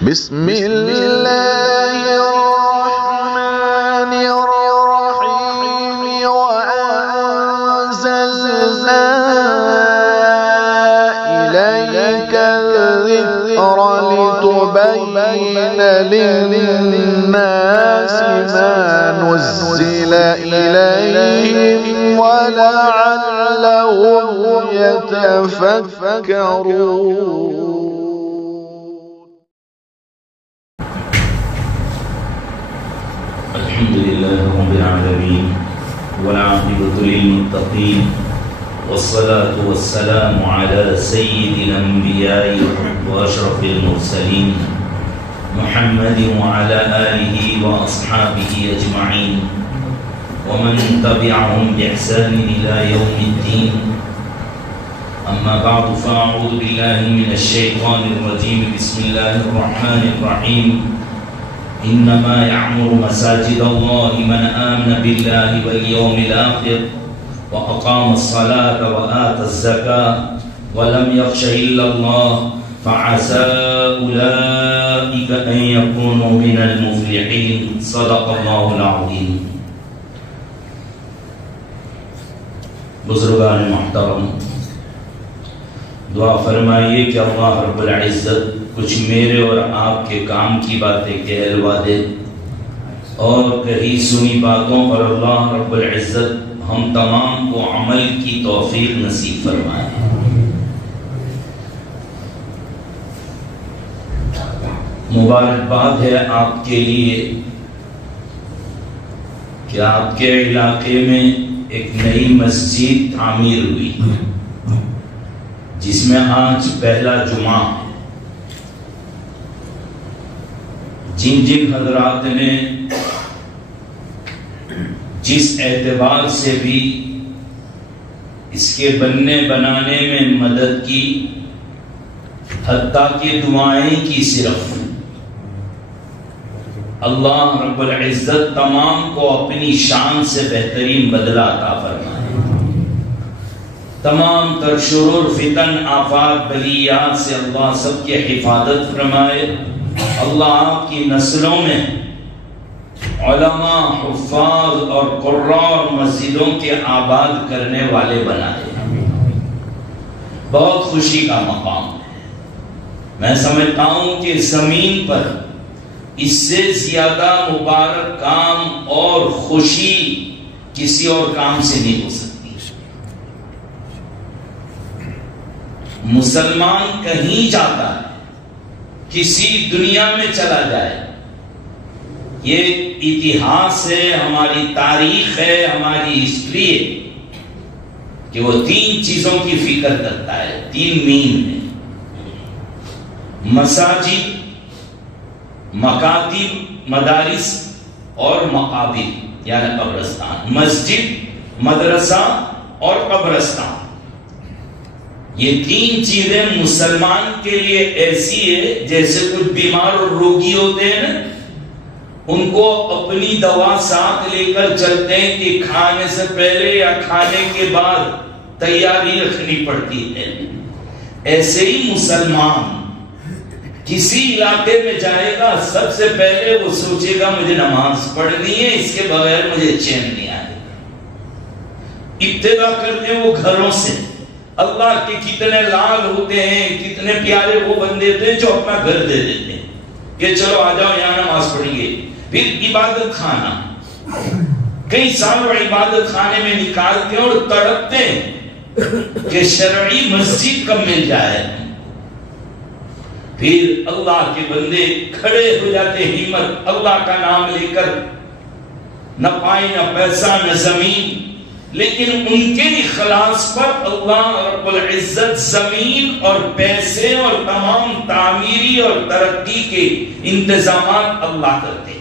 بسم الله الرحمن الرحيم وأنزلنا إليك الذكر لتبين للناس ما نزل إليهم ولعلهم يتفكرون. الحمد لله رب العالمين والعاقبة للمتقين والصلاة والسلام على سيد الأنبياء وأشرف المرسلين محمد وعلى آله وأصحابه أجمعين ومن تبعهم بإحسان إلى يوم الدين. أما بعد فأعوذ بالله من الشيطان الرجيم. بسم الله الرحمن الرحيم. إنما يعمر مساجد الله من آمن بالله واليوم الآخر وأقام الصلاة وآتى الزكاة ولم يخش إلا الله فعسى أولئك أن يكونوا من المفلحين. صدق الله العظيم. بزرگان محترم، دعا فرمائیے کہ اللہ رب العزت کچھ میرے اور آپ کے کام کی باتیں کہلوا دے اور کہی سنی باتوں پر اللہ رب العزت ہم تمام کو عمل کی توفیق نصیب فرمائے. مبارکباد ہے آپ کے لیے کہ آپ کے علاقے میں ایک نئی مسجد تعمیر ہوئی جس میں آج پہلا جمعہ. جن جن حضرات نے جس اعتبار سے بھی اس کے بننے بنانے میں مدد کی، حتیٰ کہ دعائیں کی، صرف اللہ رب العزت تمام کو اپنی شان سے بہترین بدلہ عطا فرمائے. تمام تر شرور، فتن، آفات، بلیات سے اللہ سب کی حفاظت فرمائے. اللہ آپ کی نسلوں میں علماء، حفاظ اور قراء اور مسجدوں کے آباد کرنے والے بنائے. بہت خوشی کا مقام ہے. میں سمجھتا ہوں کہ زمین پر اس سے زیادہ مبارک کام اور خوشی کسی اور کام سے نہیں ہو سکتی. مسلمان کہیں جاتا ہے، کسی دنیا میں چلا جائے، یہ اتہاس ہے، ہماری تاریخ ہے، ہماری ہسٹری ہے کہ وہ تین چیزوں کی فکر کرتا ہے. تین مین ہے: مساجد، مکاتب، مدارس اور مقابر یعنی قبرستان. مسجد، مدرسہ اور قبرستان، یہ تین چیزیں مسلمان کے لیے ایسی ہے جیسے کچھ بیمار اور روگی ہوتے ہیں نا، ان کو اپنی دوا ساتھ لے کر چلتے ہیں کہ کھانے سے پہلے یا کھانے کے بعد تیاری رکھنی پڑتی ہے. ایسے ہی مسلمان کسی علاقے میں جائے گا، سب سے پہلے وہ سوچے گا مجھے نماز پڑھنی ہے، اس کے بغیر مجھے چین نہیں آئے گا. ابتدا کرتے ہیں وہ گھروں سے. اللہ کے کتنے لال ہوتے ہیں، کتنے پیارے وہ بندے ہوتے ہیں جو اپنا گھر دے دیتے ہیں کہ چلو آ جاؤ یہاں نماز پڑھیے. پھر عبادت خانہ، کئی سال وہ عبادت خانے میں نکالتے ہیں اور تڑپتے ہیں کہ شرعی مسجد کب مل جائے. پھر اللہ کے بندے کھڑے ہو جاتے ہمت اللہ کا نام لے کر، نہ پائے نہ پیسہ نہ زمین، لیکن ان کے اخلاص پر اللہ رب العزت زمین اور پیسے اور تمام تعمیری اور ترقی کے انتظامات اللہ کرتے ہیں.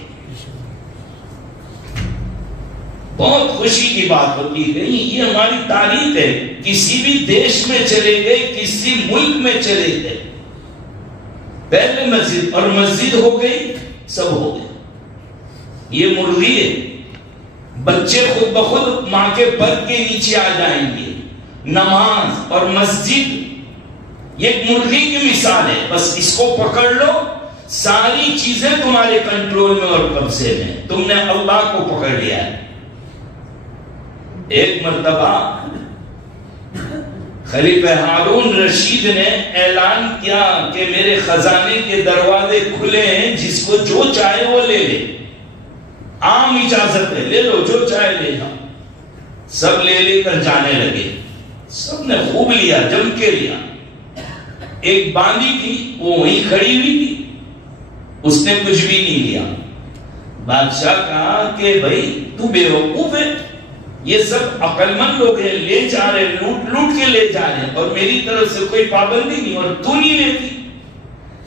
بہت خوشی کی بات ہوتی ہے. یہ ہماری تاریخ ہے. کسی بھی دیش میں چلے گئے، کسی ملک میں چلے گئے، پہلے مسجد اور مسجد ہو گئی، سب ہو گئے. یہ مرغی ہے، بچے خود بخود ماں کے پر کے نیچے آ جائیں گے. نماز اور مسجد یہ ایک مرغی کی مثال ہے. بس اس کو پکڑ لو، ساری چیزیں تمہارے کنٹرول میں اور قبضے میں، تم نے اللہ کو پکڑ لیا ہے۔ ایک مرتبہ خلیفہ ہارون رشید نے اعلان کیا کہ میرے خزانے کے دروازے کھلے ہیں، جس کو جو چاہے وہ لے لے، عام اجازت ہے، لے لو جو چاہے لے جاؤ۔ سب لے لے کر جانے لگے، سب نے خوب لیا، جم کے لیا۔ ایک باندی تھی، وہ وہیں کھڑی ہوئی تھی، اس نے کچھ بھی نہیں لیا۔ بادشاہ کہا کہ بھائی تو بے وقوف ہے، یہ سب عقل مند لوگ ہیں، لے جا رہے، لوٹ لوٹ کے لے جا رہے ہیں، اور میری طرف سے کوئی پابندی نہیں، اور تو نہیں لیتی۔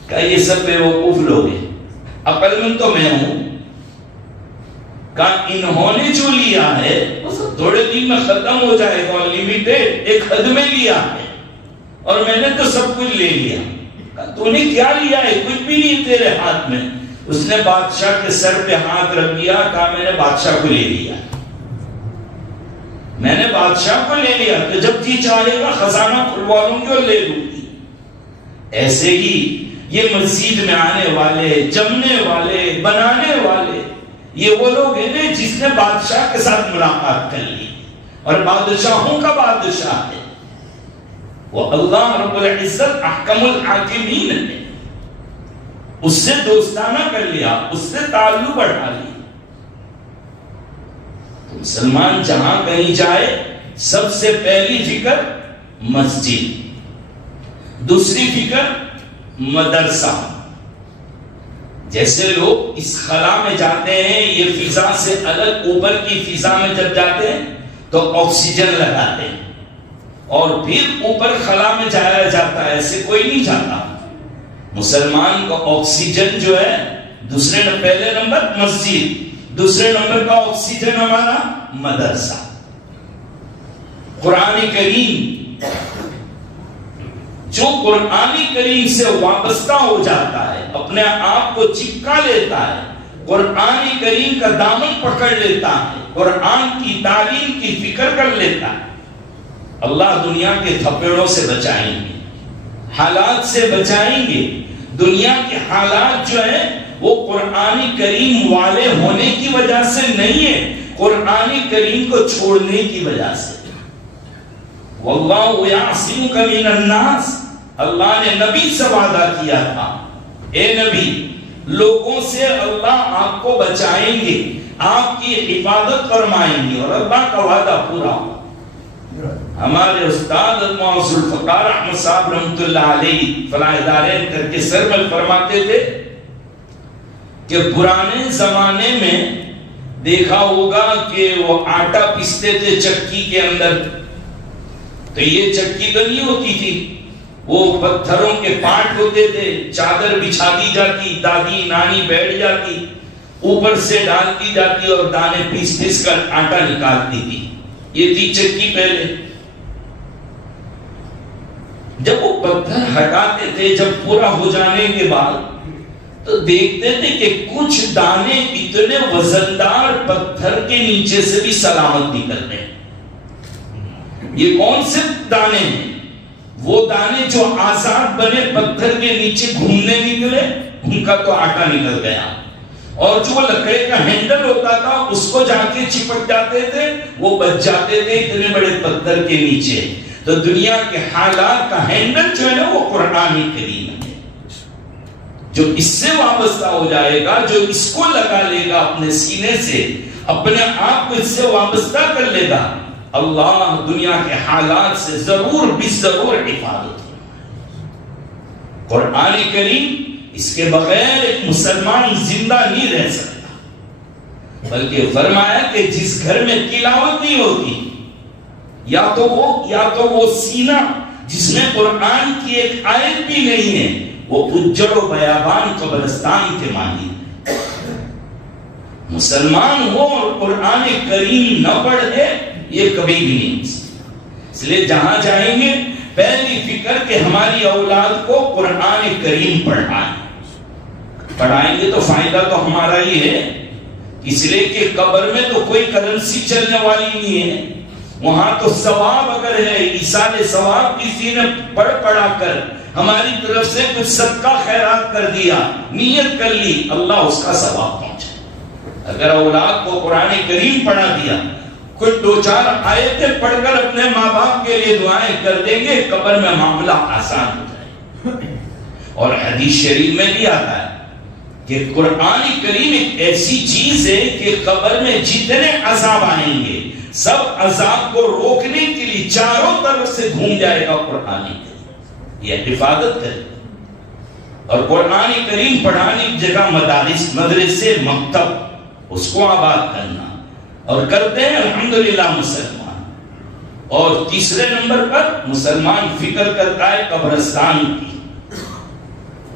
کہا یہ سب بے وقوف لوگ ہیں، عقل مند تو میں ہوں۔ کہا انہوں نے جو لیا ہے وہ سب تھوڑے دن میں ختم ہو جائے گا، انلیمیٹڈ، ایک حد میں لیا ہے، اور میں نے تو سب کچھ لے لیا۔ کہا تو نے کیا لیا ہے؟ کچھ بھی نہیں تیرے ہاتھ میں۔ اس نے بادشاہ کے سر پہ ہاتھ رکھ دیا، کہا میں نے بادشاہ کو لے لیا، میں نے بادشاہ کو لے لیا، تو جب جی چاہے گا خزانہ کھلوا لوں گی اور لے لوں گی۔ ایسے ہی یہ مسجد میں آنے والے، جمنے والے، بنانے والے، یہ وہ لوگ ہیں جس نے بادشاہ کے ساتھ ملاقات کر لی، اور بادشاہوں کا بادشاہ ہے وہ اللہ رب العزت، احکم الحاکمین ہے۔ اس سے دوستانہ کر لیا، اس سے تعلق بڑھا لیا۔ مسلمان جہاں کہیں جائے سب سے پہلی فکر مسجد، دوسری فکر مدرسہ۔ جیسے لوگ اس خلا میں جاتے ہیں، یہ فضا سے الگ اوپر کی فضا میں جب جاتے ہیں تو آکسیجن لگاتے ہیں، اور پھر اوپر خلا میں جایا جاتا ہے، ایسے کوئی نہیں جاتا۔ مسلمان کا آکسیجن جو ہے پہلے نمبر مسجد، دوسرے نمبر کا آکسیجن ہمارا مدرسہ۔ قرآن کریم، جو قرآن کریم سے وابستہ ہو جاتا ہے، اپنے آپ کو چپکا لیتا ہے، قرآن کریم کا دامن پکڑ لیتا ہے، قرآن کی تعلیم کی فکر کر لیتا ہے، اللہ دنیا کے تھپڑوں سے بچائیں گے، حالات سے بچائیں گے۔ دنیا کے حالات جو ہیں وہ قرآن کریم والے ہونے کی وجہ سے نہیں ہے، قرآن کریم کو چھوڑنے کی وجہ سے۔ وَاللَّهُ يَعْصِمُكَ مِنَ النَّاسِ، اللہ نے نبی سے وعدہ کیا تھا، اے نبی لوگوں سے اللہ آپ کو بچائیں گے، آپ کی حفاظت فرمائیں گے، اور اللہ کا وعدہ پورا ہو۔ ہمارے استاد معاذ الفقار احمد صاحب رحمت اللہ علیہ فلاح دارین کر کے سرمل فرماتے تھے کہ پرانے زمانے میں دیکھا ہوگا کہ وہ آٹا پیستے تھے چکی کے اندر، تو یہ چکی تو نہیں ہوتی تھی، وہ پتھروں کے پاٹ ہوتے تھے، چادر بچھا دی جاتی، دادی نانی بیٹھ جاتی، اوپر سے ڈالتی جاتی اور دانے پیس پیس کر آٹا نکالتی تھی۔ یہ تھی چکی پہلے۔ جب وہ پتھر ہٹاتے تھے، جب پورا ہو جانے کے بعد، تو دیکھتے تھے کہ کچھ دانے اتنے وزندار پتھر کے نیچے سے بھی سلامت نکلتے ہیں۔ یہ کون سے دانے ہیں؟ وہ دانے جو آزاد بنے پتھر کے نیچے گھومنے نکلے، ان کا تو آٹا نکل گیا، اور جو لکڑے کا ہینڈل ہوتا تھا اس کو جا کے چپک جاتے تھے، وہ بچ جاتے تھے اتنے بڑے پتھر کے نیچے۔ تو دنیا کے حالات کا ہینڈل جو ہے نا وہ قرآن کریم ہے۔ جو اس سے وابستہ ہو جائے گا، جو اس کو لگا لے گا اپنے سینے سے، اپنے آپ کو اس سے وابستہ کر لے گا، اللہ دنیا کے حالات سے ضرور ضرور حفاظت ہے۔ قرآن کریم، اس کے بغیر ایک مسلمان زندہ نہیں رہ سکتا، بلکہ فرمایا کہ جس گھر میں تلاوت نہیں ہوتی، یا تو وہ سینہ جس میں قرآن کی ایک آیت بھی نہیں ہے، وہ اجڑ و بیابان قبرستان کے مانی۔ مسلمان ہو اور قرآن کریم نہ پڑھے، یہ کبھی بھی نہیں ہو سکتا۔ اس لیے جہاں جائیں گے پہلی فکر کہ ہماری اولاد کو قرآن کریم پڑھائیں گے تو فائدہ تو ہمارا ہی ہے، اس لیے کہ قبر میں تو کوئی کرنسی چلنے والی نہیں ہے، وہاں تو ثواب اگر ہے، ایصال ثواب کسی نے پڑھا کر ہماری طرف سے کچھ صدقہ خیرات کر دیا، نیت کر لی، اللہ اس کا ثواب پہنچائے۔ اگر اولاد کو قرآن کریم پڑھا دیا، کچھ 2-4 آیتیں پڑھ کر اپنے ماں باپ کے لیے دعائیں کر دیں گے، قبر میں معاملہ آسان ہو جائے۔ اور حدیث شریف میں بھی آتا ہے کہ قرآن کریم ایک ایسی چیز ہے کہ قبر میں جتنے عذاب آئیں گے سب عذاب کو روکنے کے لیے چاروں طرف سے گھوم جائے گا قرآن کریم، یہ حفاظت کرے۔ اور قرآن کریم پڑھانے کی جگہ مدارس، مدرسے، مکتب، اس کو آباد کرنا، اور کرتے ہیں الحمدللہ مسلمان۔ اور تیسرے نمبر پر مسلمان فکر کرتا ہے قبرستان کی،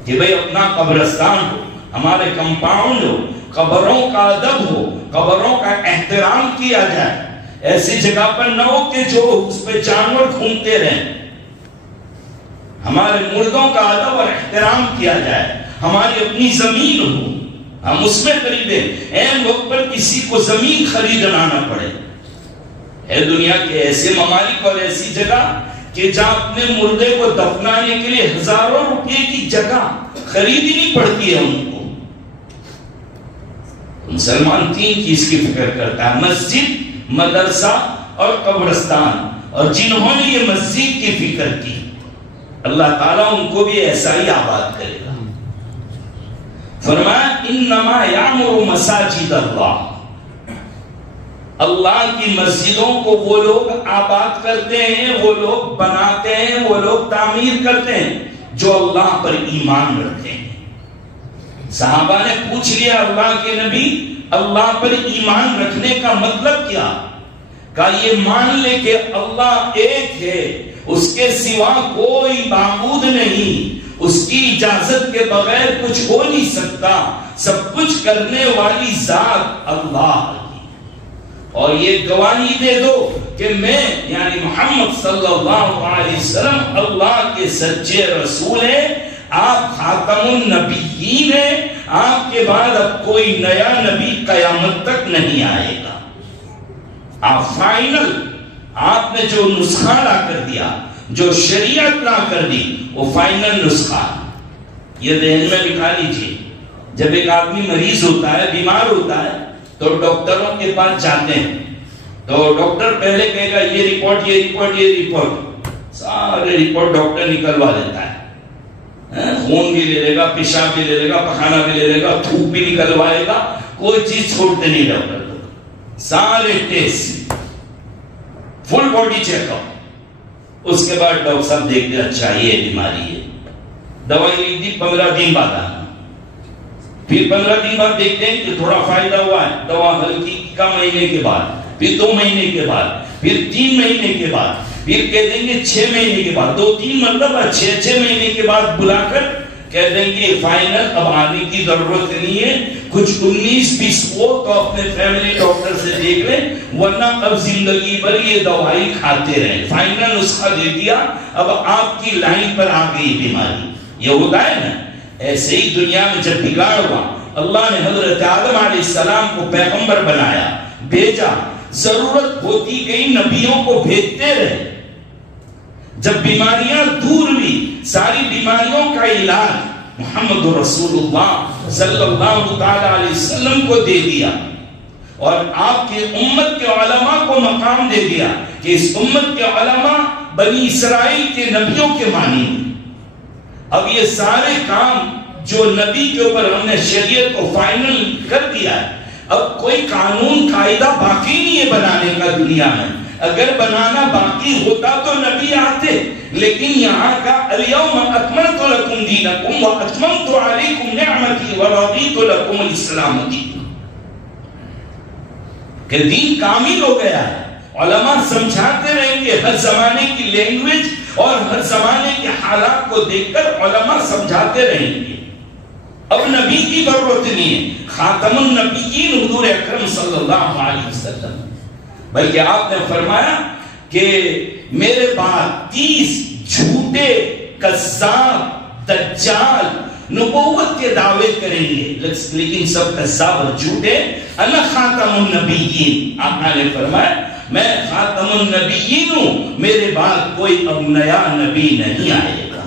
کہ بھئی اپنا قبرستان ہو، ہمارے کمپاؤنڈ ہو، قبروں کا ادب ہو، قبروں کا احترام کیا جائے، ایسی جگہ پر نہ ہو کہ جو اس پہ جانور گھومتے رہیں۔ ہمارے مردوں کا ادب اور احترام کیا جائے، ہماری اپنی زمین ہو، ہم اس میں خریدیں، این وقت پر کسی کو زمین خریدنا نہ پڑے۔ ہے دنیا کے ایسے ممالک اور ایسی جگہ کہ جہاں اپنے مردے کو دفنانے کے لیے ہزاروں روپے کی جگہ خریدنی پڑتی ہے ان کو۔ مسلمان 3 چیز کی فکر کرتا ہے، مسجد، مدرسہ اور قبرستان، اور جنہوں نے یہ مسجد کی فکر کی اللہ تعالیٰ ان کو بھی ایسا ہی آباد کرے گا۔ فرمایا انما یعمر مساجد اللہ، اللہ کی مسجدوں کو وہ لوگ آباد کرتے ہیں، وہ لوگ بناتے ہیں، وہ لوگ تعمیر کرتے ہیں جو اللہ پر ایمان رکھتے ہیں۔ صحابہ نے پوچھ لیا اللہ کے نبی، اللہ پر ایمان رکھنے کا مطلب کیا؟ کہا یہ مان لے کہ اللہ ایک ہے، اس کے سوا کوئی معبود نہیں، اس کی اجازت کے بغیر کچھ ہو نہیں سکتا، سب کچھ کرنے والی ذات اللہ کی، اور یہ گواہی دے دو کہ میں یعنی محمد صلی اللہ علیہ وسلم اللہ کے سچے رسول ہیں، آپ خاتم النبیین ہیں، آپ کے بعد اب کوئی نیا نبی قیامت تک نہیں آئے گا، آپ فائنل، آپ نے جو نسخہ لا کر دیا، جو شریعت لا کر دی، وہ فائنل نسخہ۔ یہ ذہن میں بٹھا لیجئے، جب ایک آدمی مریض ہوتا ہے، بیمار ہوتا ہے، تو ڈاکٹروں کے پاس جاتے ہیں، تو ڈاکٹر پہلے کہے گا یہ رپورٹ، یہ رپورٹ، یہ رپورٹ، سارے رپورٹ ڈاکٹر نکلوا لیتا ہے، خون بھی لے لے گا، پیشاب بھی لے لے گا، پخانہ بھی لے لے گا، تھوک بھی نکلوائے گا، کوئی چیز چھوڑتے نہیں ڈاکٹر کو، سارے test, full body check up. اس کے بعد ڈاکٹر صاحب دیکھتے اچھا یہ بیماری ہے، دوائی لکھ دی، 15 دن بعد آنا، پھر 15 دن بعد دیکھتے ہیں کہ تھوڑا فائدہ ہوا ہے، دوا ہلکی کا مہینے کے بعد، پھر 2 مہینے کے بعد، پھر 3 مہینے کے بعد، پھر کہہ دیں گے 6 مہینے کے بعد، 2-3 مطلب 6 مہینے کے بعد بلا کر کہہ دیں گے فائنل اب آنے کی ضرورت نہیں ہے، کچھ 19-20 کو تو اپنے فیملی ڈاکٹر سے دیکھ لیں، ورنہ اب زندگی بھر یہ دوائی کھاتے رہیں، فائنل نسخہ دے دیا، اب آپ کی لائن پر آ گئی بیماری۔ یہ ہوتا ہے نا، ایسے ہی دنیا میں جب بگاڑ ہوا، اللہ نے حضرت آدم علیہ السلام کو پیغمبر بنایا، بھیجا، ضرورت ہوتی گئی نبیوں کو بھیجتے رہے، جب بیماریاں دور ہوئی، ساری بیماریوں کا علاج محمد رسول اللہ صلی اللہ علیہ وسلم کو دے دیا، اور آپ کے امت کے علماء کو مقام دے دیا کہ اس امت کے علماء بنی اسرائیل کے نبیوں کے معنی ہیں۔ اب یہ سارے کام جو نبی کے اوپر ہم نے شریعت کو فائنل کر دیا ہے، اب کوئی قانون قاعدہ باقی نہیں ہے بنانے کا دنیا میں، اگر بنانا باقی ہوتا تو نبی آتے، لیکن یہاں کا الیوم اکملت لکم دینکم واتممت علیکم نعمتی ورضیت لکم الاسلام دینا، کہ دین کامل ہو گیا ہے۔ علماء سمجھاتے رہیں گے، ہر زمانے کی لینگویج اور ہر زمانے کے حالات کو دیکھ کر علماء سمجھاتے رہیں گے، اب نبی کی ضرورت نہیں ہے، خاتم النبیین حضور اکرم صلی اللہ علیہ وسلم، بلکہ آپ نے فرمایا کہ میرے بعد 30 جھوٹے کذاب دجال نبوت کے دعوے کریں گے، لیکن سب کذاب اور جھوٹے، انا خاتم النبیین، آپ نے فرمایا میں خاتم النبیین ہوں، میرے بعد کوئی اب نیا نبی نہیں آئے گا۔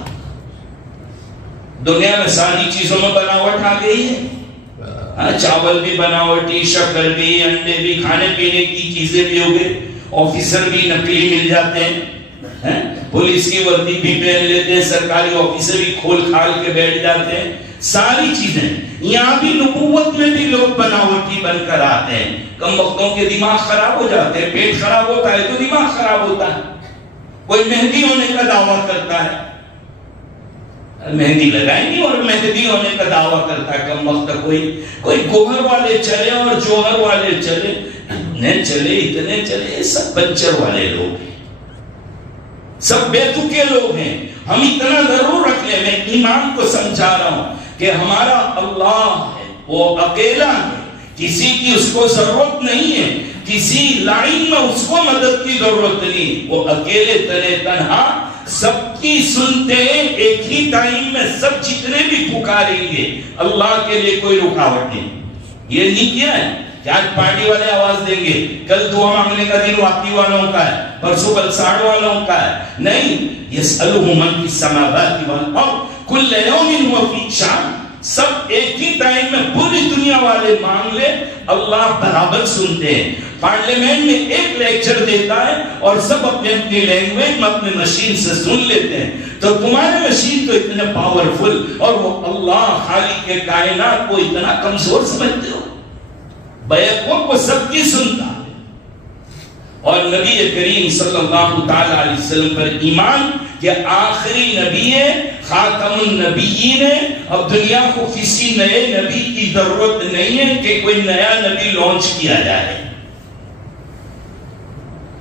دنیا میں ساری چیزوں میں بناوٹ آ گئی ہے، چاول بھی بناوٹی، شکر بھی، انڈے بھی، کھانے پینے کی چیزیں بھی ہو گئے، آفیسر بھی نقلی مل جاتے ہیں، پولیس کی وردی بھی پہن لیتے ہیں، سرکاری آفیسر بھی کھول کھال کے بیٹھ جاتے ہیں، ساری چیزیں۔ یہاں بھی نبوت میں بھی لوگ بناوٹی بن کر آتے ہیں، کم وقتوں کے دماغ خراب ہو جاتے ہیں، پیٹ خراب ہوتا ہے تو دماغ خراب ہوتا ہے۔ کوئی مہدی ہونے کا دعویٰ کرتا ہے، مہندی لگائیں گے اور مہدی ہونے کا دعویٰ کرتا ہے، کم وقت کوئی گوہر والے چلے اور جوہر والے چلے، اتنے چلے، سب پنچر والے لوگ ہیں، سب بے تکے لوگ ہیں۔ ہم اتنا ضرور رکھ لیں، میں ایمان کو سمجھا رہا ہوں کہ ہمارا اللہ ہے، وہ اکیلا ہے، کسی کی اس کو ضرورت نہیں ہے، کسی لائن میں اس کو مدد کی ضرورت نہیں، وہ اکیلے تنے تنہا سب کی سنتے ہیں، ایک ہی ٹائم میں سب جتنے بھی پکاریں گے، اللہ کے لیے کوئی رکاوٹ نہیں۔ یہ نہیں کیا ہے کہ آج پارٹی والے آواز دیں گے، کل دعا مانگنے کا دن واقعی والوں کا ہے، پرسوں بلساڑ والوں کا ہے، نہیں، یسألہ من فی السماوات والارض کل یوم هو فی شأن، سب ایک ہی ٹائم میں پوری دنیا والے مان لے، اللہ برابر سنتے ہیں۔ پارلیمنٹ میں ایک لیکچر دیتا ہے اور سب اپنے اپنی لینگویج میں اپنے مشین سے سن لیتے ہیں، تو تمہارے مشین تو اتنے پاورفل اور وہ اللہ خالق کے کائنات کو اتنا کمزور سمجھتے ہو؟ بیعقوں کو سب کی سنتا ہے۔ اور نبی کریم صلی اللہ تعالی علیہ وسلم پر ایمان کہ آخری نبی ہے، خاتم النبیین ہے، اب دنیا کو کسی نئے نبی کی ضرورت نہیں ہے کہ کوئی نیا نبی لانچ کیا جائے۔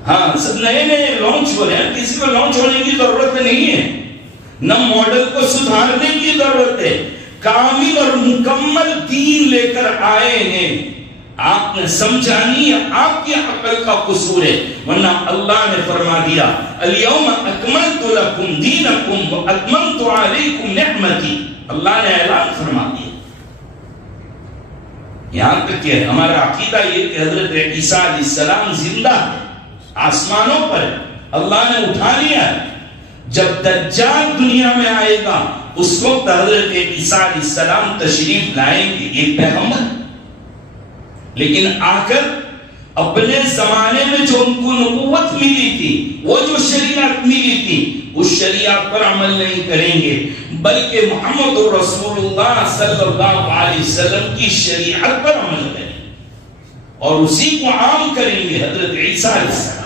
ہاں، سب نئے لانچ ہو رہے ہیں، کسی کو لانچ ہونے کی ضرورت نہیں ہے، نہ ماڈل کو سدھارنے کی ضرورت ہے، کامل اور مکمل دین لے کر آئے ہیں۔ آپ نے سمجھا نہیں، آپ کی عقل کا قصور ہے، ورنہ اللہ نے فرما دیا الیوم اکملت لکم دینکم واتممت علیکم نعمتی، اللہ نے اعلان فرما دیا۔ یہاں تک کہ ہمارا عقیدہ یہ کہ حضرت عیسیٰ علیہ السلام زندہ ہے، آسمانوں پر اللہ نے اٹھا لیا ہے، جب دجال دنیا میں آئے گا اس وقت حضرت عیسیٰ علیہ السلام تشریف لائیں گے، ایک پیغمبر، لیکن آ کر اپنے زمانے میں جو ان کو نبوت ملی تھی، وہ جو شریعت ملی تھی، اس شریعت پر عمل نہیں کریں گے، بلکہ محمد رسول اللہ صلی اللہ علیہ وسلم کی شریعت پر عمل کریں گے اور اسی کو عام کریں گے، حضرت عیسیٰ علیہ السلام۔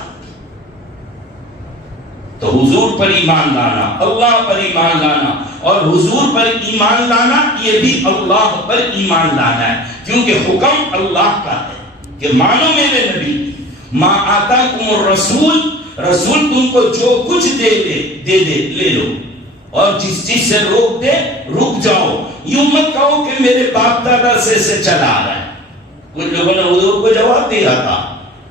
تو حضور پر ایمان لانا، اللہ پر ایمان لانا، اور حضور پر ایمان لانا یہ بھی اللہ پر ایمان لانا ہے، کیونکہ حکم اللہ کا ہے کہ مانو میرے نبی، ما آتاکم الرسول، رسول تم کو جو کچھ دے دے لے لو، اور جس چیز سے روک دے رک جاؤ، یوں مت کہو کہ میرے باپ دادا سے چلا آ رہا ہے۔ کچھ لوگوں نے حضور کو جواب دیا تھا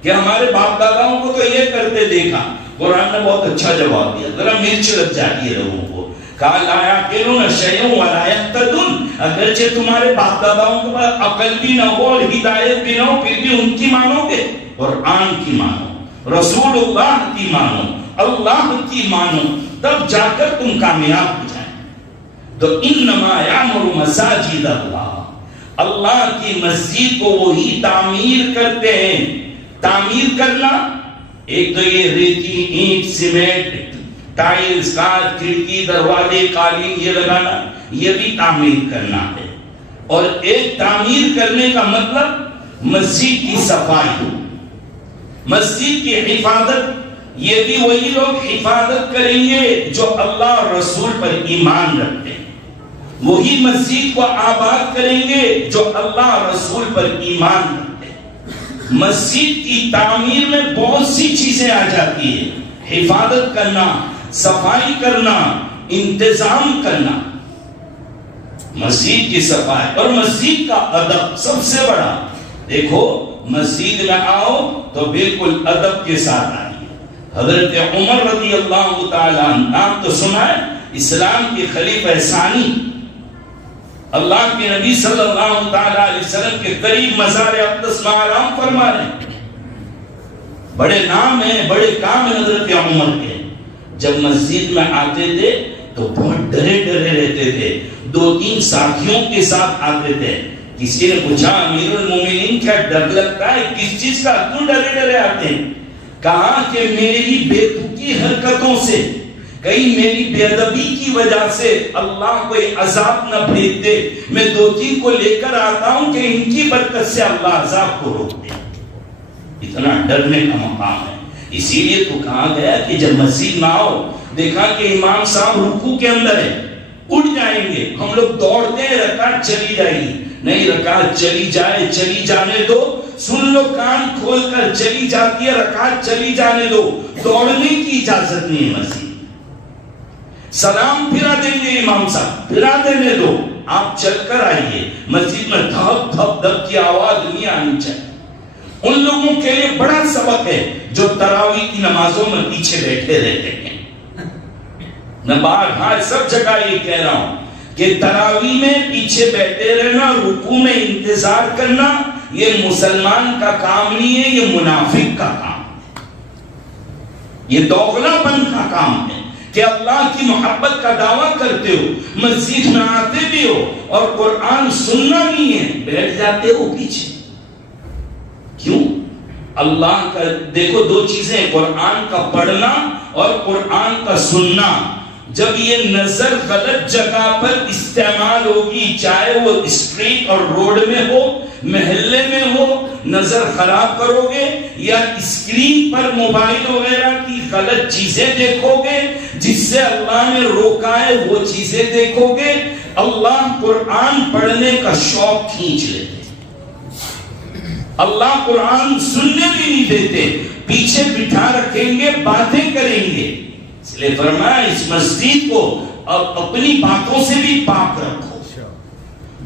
کہ ہمارے باپ داداؤں کو تو یہ کرتے دیکھا، قرآن نے بہت اچھا جواب دیا، ذرا مرچ لگ جاتی ہے لوگوں کو، کہا لا یعقلون شیئا ولا یہتدون، اگرچہ تمہارے باپ داداؤں کے پاس عقل بھی نہ ہو اور ہدایت بھی نہ ہو، پھر بھی ان کی مانو گے، قرآن کی مانو، رسول اللہ کی مانو، اللہ کی مانو، تب جا کر تم کامیاب ہو جائیں۔ تو انما یعمر مساجد اللہ، اللہ کی مسجد کو وہی تعمیر کرتے ہیں۔ تعمیر کرنا ایک تو یہ ریتی، اینٹ، سیمنٹ، ٹائلز، کانچ، کھڑکی، دروازے، قالین یہ لگانا، یہ بھی تعمیر کرنا ہے، اور ایک تعمیر کرنے کا مطلب مسجد کی صفائی، مسجد کی حفاظت، یہ بھی وہی لوگ حفاظت کریں گے جو اللہ اور رسول پر ایمان رکھتے ہیں، وہی مسجد کو آباد کریں گے جو اللہ اور رسول پر ایمان رکھتے ہیں۔ مسجد کی تعمیر میں بہت سی چیزیں آ جاتی ہیں، حفاظت کرنا، صفائی کرنا، انتظام کرنا، مسجد کی صفائی اور مسجد کا ادب سب سے بڑا۔ دیکھو مسجد میں آؤ تو بالکل ادب کے ساتھ آئیے۔ حضرت عمر رضی اللہ تعالیٰ عنہ، نام تو سنا ہے، اسلام کے خلیفہ ثانی، اللہ کے نبی صلی اللہ تعالیٰ علیہ وسلم کے قریب مزار اقدس میں آرام فرما رہے ہیں، بڑے نام ہیں، بڑے کام ہیں حضرت عمر کے۔ جب مسجد میں آتے تھے تو بہت ڈرے ڈرے رہتے تھے، 2-3 ساتھیوں کے ساتھ آتے تھے. کسی نے پوچھا امیر المومنین کیا ڈر لگتا ہے؟ کس چیز کا؟ کیوں ڈرے ڈرے آتے ہیں؟ کہا کہ میری بے تکی حرکتوں سے، کہیں میری بے ادبی کی وجہ سے اللہ کوئی عذاب نہ بھیج دے. میں 2-3 کو لے کر آتا ہوں کہ ان کی برکت سے اللہ عذاب کو روک دے. اتنا ڈرنے کا مقام ہے. اسی لیے تو کہا گیا کہ جب مسجد میں آؤ، دیکھا کہ امام صاحب رکوع کے اندر ہے، اٹھ جائیں گے، ہم لوگ دوڑتے ہیں رکعت چلی جائے گی. نہیں، رکعت چلی جائے، چلی جانے دو. سن لو کان کھول کر، چلی جاتی ہے رکعت، چلی جانے دو. دوڑنے کی اجازت نہیں ہے مسجد. سلام پھرا دیں گے امام صاحب، پھرا دینے دو، آپ چل کر آئیے. مسجد میں دھپ دھپ دھپ کی آواز نہیں آنی چاہیے. ان لوگوں کے لیے بڑا سبق ہے جو تراویح کی نمازوں میں پیچھے بیٹھے رہتے ہیں. میں بار سب جگہ یہ کہہ رہا ہوں کہ تراویح میں پیچھے بیٹھے رہنا، رکوع میں انتظار کرنا، یہ مسلمان کا کام نہیں ہے، یہ منافق کا کام ہے. یہ دوغلا پن کا کام ہے کہ اللہ کی محبت کا دعویٰ کرتے ہو، مسجد میں آتے بھی ہو اور قرآن سننا نہیں ہے، بیٹھ جاتے ہو پیچھے. کیوں؟ اللہ کا دیکھو 2 چیزیں، قرآن کا پڑھنا اور قرآن کا سننا. جب یہ نظر غلط جگہ پر استعمال ہوگی، چاہے وہ اسٹریٹ اور روڈ میں ہو، محلے میں ہو، نظر خراب کرو گے، یا اسکرین پر موبائل وغیرہ کی غلط چیزیں دیکھو گے جس سے اللہ نے روکا ہے، وہ چیزیں دیکھو گے، اللہ قرآن پڑھنے کا شوق کھینچ لیتے. اللہ قرآن سننے بھی نہیں دیتے، پیچھے بٹھا رکھیں گے، باتیں کریں گے. اس لیے فرمایا اس مسجد کو اپنی باتوں سے بھی پاک رکھو،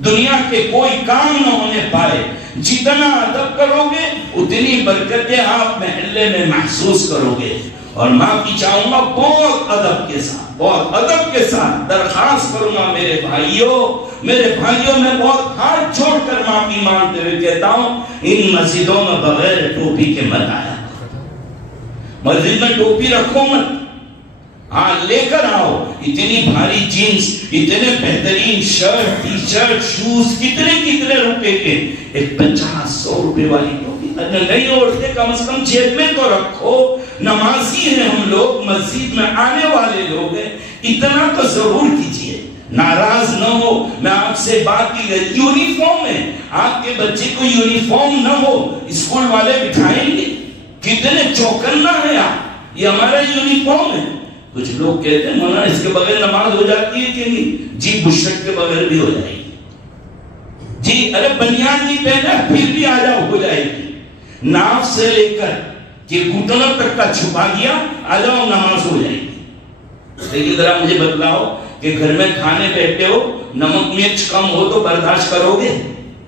دنیا کے کوئی کام نہ ہونے پائے. جتنا ادب کرو گے اتنی برکتیں آپ محلے میں محسوس کرو گے. اور معافی چاہوں گا بہت ادب کے ساتھ، بہت ادب کے ساتھ درخواست کروں گا میرے بھائیوں میں بہت ہاتھ جوڑ کر معافی مانگتے ہوئے کہتا ہوں، ان مسجدوں میں بغیر ٹوپی کے مت آیا. مسجد میں ٹوپی رکھو مت، ہاں لے کر آؤ. اتنی بھاری جینس، اتنے بہترین شرٹ، ٹی شرٹ، شوز، کتنے روپے کے، ایک 50-100 روپے والی ٹوپی نہیں اوڑھتے، کم از کم جیب میں تو رکھو. نمازی ہیں ہم لوگ، مسجد میں آنے والے لوگ ہیں، اتنا تو ضرور کیجئے. ناراض نہ ہو، میں آپ سے بات کی گئی یونیفارم ہے، آپ کے بچے کو یونیفارم نہ ہو، اسکول والے بٹھائیں گے. کتنے چوکنا ہے آپ، یہ ہمارا یونیفارم ہے. کچھ لوگ کہتے ہیں مولانا اس کے بغیر نماز ہو جاتی ہے کہ نہیں؟ جی بشرٹ کے بغیر بھی ہو جائے گی. جی ارے بنیان نہیں پہنا پھر بھی آ جاؤ، ہو جائے گی. ناف سے لے کر کہ گھٹنوں تک کا چھپا دیا، آ جاؤ نماز ہو جائے گی. لیکن ذرا مجھے بتلاؤ کہ گھر میں کھانے بیٹھے ہو، نمک مرچ کم ہو تو برداشت کرو گے؟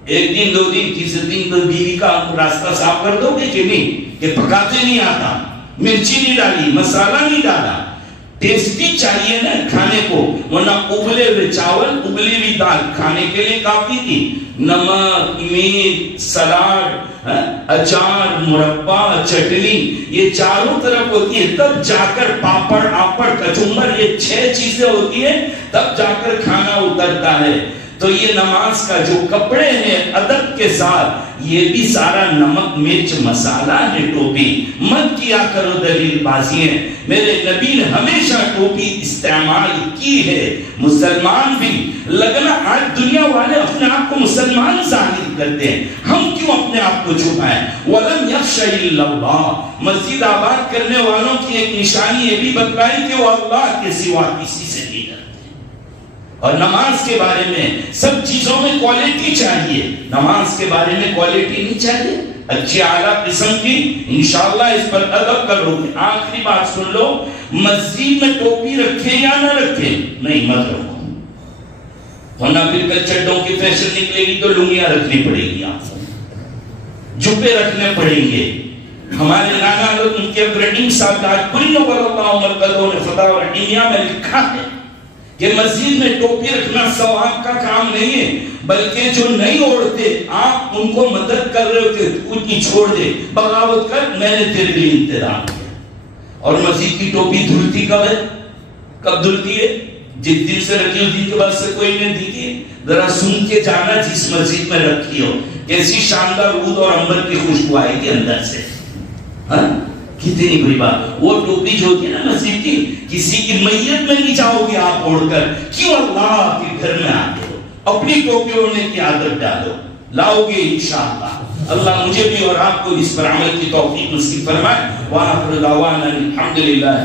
1 دن 2 دن 3 دن تو بیوی کا راستہ صاف کر دو گے کہ نہیں؟ کہ پکاتے نہیں آتا، مرچی نہیں ڈالی، مسالہ نہیں ڈالا. ٹیسٹی چاہیے نا کھانے کو، ورنہ ابلے ہوئے چاول، ابلی ہوئی دال کھانے کے لیے کافی تھی. نمک، میٹ، سلاد، اچار، مربع، چٹنی، یہ چاروں طرف ہوتی ہے. تب جا کر پاپڑ، آپڑ، کچمبر، یہ 6 چیزیں ہوتی ہیں، تب جا کر کھانا اترتا ہے. تو یہ نماز کا جو کپڑے ہیں ادب کے ساتھ، یہ بھی سارا نمک مرچ مسالہ ہے. ٹوپی مت کیا کرو دلیل بازی ہے. میرے نبی نے ہمیشہ ٹوپی استعمال کی ہے. مسلمان بھی لگنا، آج دنیا والے اپنے آپ کو مسلمان ظاہر کرتے ہیں، ہم کیوں اپنے آپ کو چھپائیں؟ وَلَمْ يَخْشَ إِلَّا اللَّهُ. مسجد آباد کرنے والوں کی ایک نشانی یہ بھی بتلائی کہ وہ اللہ کے سوا کسی سے نہیں ڈرتے. اور نماز کے بارے میں سب چیزوں میں کوالٹی چاہیے، نماز کے بارے میں کوالٹی نہیں چاہیے، اچھی اعلیٰ قسم کی. انشاءاللہ اس پر ادب کرو گے. آخری بات سن لو، مسجد میں ٹوپی رکھیں یا نہ رکھیں؟ نہیں، مت رکھو، ورنہ پھر کل چڈوں کی فیشن نکلے گی تو لنگیاں رکھنی پڑے گی، آپ کو جبے رکھنے پڑیں گے. ہمارے نانا ان کے رحیم صاحب آج کل نبر اللہ مرکزوں نے فتح و رحیمیہ میں لکھا ہے کہ مسجد میں ٹوپی رکھنا ثواب کا کام نہیں ہے، بلکہ جو نہیں اوڑھتے آپ ان کو مدد کر رہے ہو کہ اتنی چھوڑ دے، بغاوت کر، میں نے تیرے لیے انتظام کیا. اور مسجد کی ٹوپی دھلتی کب ہے؟ کب دھلتی ہے؟ جس دن سے رکھی ہو دن کے بعد سے کوئی نے دیکھی؟ ذرا سن کے جانا جس مسجد میں رکھی ہو کیسی شاندار عود اور عنبر کی خوشبو آئے گی اندر سے. کتنی بڑی بات. وہ ٹوپی جو ہوتی ہے نا مسجد کی, کسی کی میت میں نہیں جاؤ گے آپ اوڑھ کر, کیوں اللہ کے گھر میں آتے ہو, اپنی ٹوپی اوڑھنے کی عادت ڈالو, لاؤ گے انشاءاللہ. اللہ مجھے بھی اور آپ کو اس پر عمل کی توفیق نصیب فرمائے. وآخر دعوانا الحمدللہ.